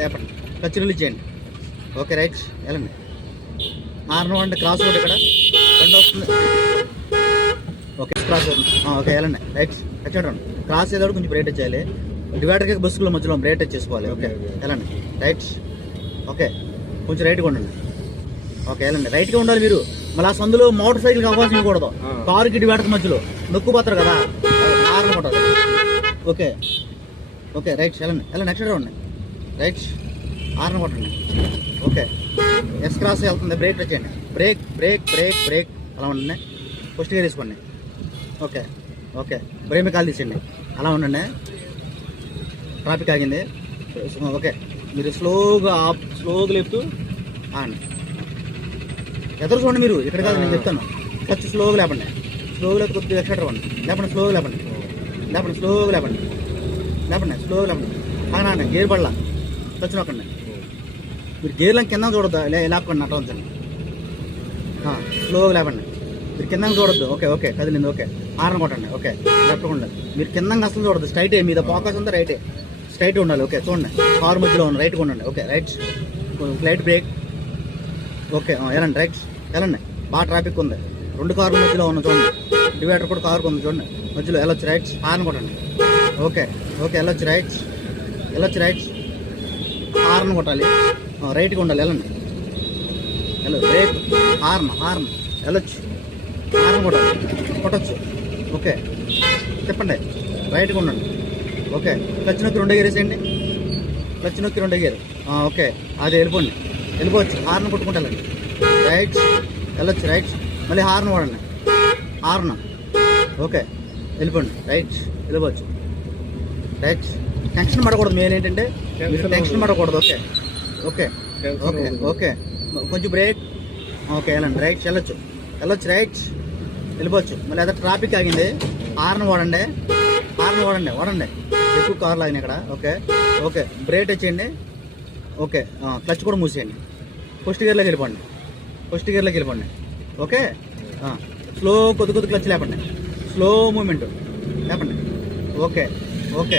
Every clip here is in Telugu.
లేపండి. క్లచ్ రిలీజ్ చేయండి. ఓకే రైట్ వెళ్ళండి. హార్న్ వాడండి. క్రాస్ రోడ్ ఇక్కడ బండి వస్తుంది. ఓకే క్రాస్ రోడ్ ఓకే వెళ్ళండి. రైట్ చూడండి. క్రాస్ ఏదో కొంచెం బ్రేక్ చేయాలి. డివైడర్కి బస్సుల మధ్యలో బ్రేక్ టచ్ చేసుకోవాలి. ఓకే వెళ్ళండి. రైట్ ఓకే కొంచెం రైట్గా ఉండండి. ఓకే వెళ్ళండి. రైట్గా ఉండాలి మీరు. మళ్ళీ ఆ సందులో మోటార్ సైకిల్కి అవకాశం ఇవ్వకూడదు. కారుకి డివైడర్ మధ్యలో నొక్కుపోతారు కదా, హార్న్ కొట్టాలి. ఓకే ఓకే రైట్ వెళ్ళండి. నెక్స్ట్ ఉండండి. రైట్ హార్న్ కొట్టండి. ఓకే ఎస్ క్రాస్ వెళ్తుంది. బ్రేక్ టచ్ చేయండి. బ్రేక్ బ్రేక్ బ్రేక్ బ్రేక్ అలా ఉండండి. ఫస్ట్ గేర్ వేసుకోండి. ఓకే ఓకే బ్రేక్ కాల్ తీసేయండి. అలా ఉండండి. ట్రాఫిక్ ఆగింది. ఓకే మీరు స్లోగా లేపుతూ అండి ఎదురు చూడండి. మీరు ఇక్కడ కాదు నేను చెప్తాను. క్లచ్ స్లోగా లేపండి. స్లోగా లేకపోతే కొద్దిగా ఎక్స్ట్రా ఇవ్వండి. లేపండి స్లోగా లేపండి. స్లోగా లేపండి. స్లోగా లేపండి. అలానే గేర్ పడలా క్లచ్ నొక్కండి. మీరు గేర్లను కింద చూడొద్దు. లేపకండి అట్లా ఉంచండి. స్లోగా లేపండి. మీరు కింద చూడొద్దు. ఓకే ఓకే కదిలింది. ఓకే హార్న్ కొట్టండి. ఓకే లెఫ్ట్ ఉండాలి. మీరు కింద అసలు చూడొద్దు. స్ట్రైటే మీద ఫోకస్ ఉందా రైటే స్ట్రైట్ ఉండాలి. ఓకే చూడండి. కారు మధ్యలో ఉంది. రైట్గా ఉండండి. Okay right light break. Okay వెళ్ళండి. రైట్ వెళ్ళండి. బాగా ట్రాఫిక్ ఉంది. 2 కార్ల మధ్యలో ఉన్న చూడండి. డివైడర్ కూడా కారుకు ఉంది చూడండి. మధ్యలో వెళ్ళొచ్చు. రైట్ హార్న్ కొట్టండి. ఓకే ఓకే వెళ్ళొచ్చు. రైట్ హార్న్ కొట్టాలి. రైట్గా ఉండాలి. వెళ్ళండి. బ్రేక్ హార్న్ వెళ్ళొచ్చు. హార్న్ కొట్టచ్చు. ఓకే చెప్పండి. రైట్గా ఉండండి. ఓకే క్లచ్ నొక్కి 2 గేర్ వేసేయండి. క్లచ్ నొక్కి 2 గేర్. ఓకే అది వెళ్ళిపోవచ్చు. హార్న్ కొట్టుకుంటా వెళ్ళండి. రైట్ వెళ్ళొచ్చు. రైట్ మళ్ళీ హార్న్ వాడండి. ఓకే వెళ్ళిపోండి. రైట్ వెళ్ళిపోవచ్చు. రైట్ టెన్షన్ పడకూడదు. మెయిన్ ఏంటంటే మీరు టెన్షన్ పడకూడదు. ఓకే ఓకే ఓకే ఓకే కొంచెం బ్రేక్. ఓకే వెళ్ళండి. రైట్ వెళ్ళొచ్చు. రైట్ వెళ్ళిపోవచ్చు. మళ్ళీ అదే ట్రాఫిక్ ఆగింది. హార్న్ వాడండి. ఎక్కువ కార్లు ఆగినాయి ఇక్కడ. ఓకే ఓకే బ్రేక్ వచ్చేయండి. ఓకే క్లచ్ కూడా మూసేయండి. ఫస్ట్ గేర్లోకి వెళ్ళిపోండి. ఓకే స్లో కొద్ది క్లచ్ లేపండి. స్లో మూమెంట్ లేపండి. ఓకే ఓకే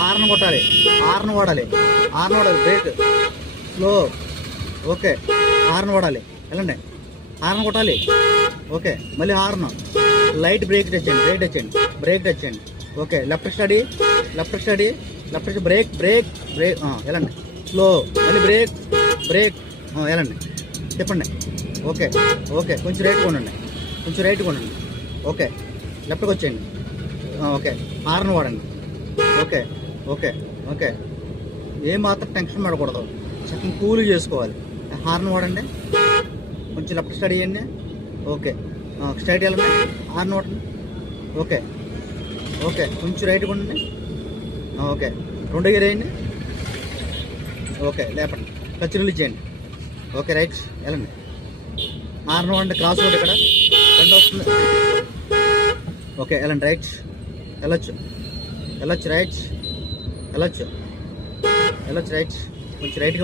హార్న్ కొట్టాలి. హార్న్ వాడాలి. Break slow. ఓకే హార్న్ వాడాలి. వెళ్ళండి. హార్న్ కొట్టాలి. ఓకే మళ్ళీ హార్న్ లైట్ బ్రేక్ టచ్ చేయండి. ఓకే లెఫ్ట్ స్టడీ బ్రేక్ వెళ్ళండి. స్లో మళ్ళీ బ్రేక్ వెళ్ళండి. చెప్పండి. ఓకే ఓకే కొంచెం రైట్గా ఉండండి. ఓకే లెఫ్ట్కి వచ్చేయండి. ఓకే హార్న్ వాడండి. ఓకే ఓకే ఓకే ఏం మాత్రం టెన్షన్ పడకూడదు. చక్కగా కూల్ చేసుకోవాలి. హార్న్ వాడండి. కొంచెం లెఫ్ట్ స్టడీ చేయండి. ఓకే స్ట్రైట్ వెళ్ళండి. హార్న్ వాడండి. ఓకే ఓకే కొంచెం రైట్గా ఉండండి. ఓకే 2 గేర్ వేయండి. ఓకే లేపండి. క్లచ్ రిలీజ్ చేయండి. ఓకే రైట్ వెళ్ళండి. హార్న్ వాడండి. క్రాస్ రోడ్ ఇక్కడ బండి వస్తుంది. ఓకే వెళ్ళండి. రైట్ వెళ్ళొచ్చు. రైట్ కొంచెం రైట్గా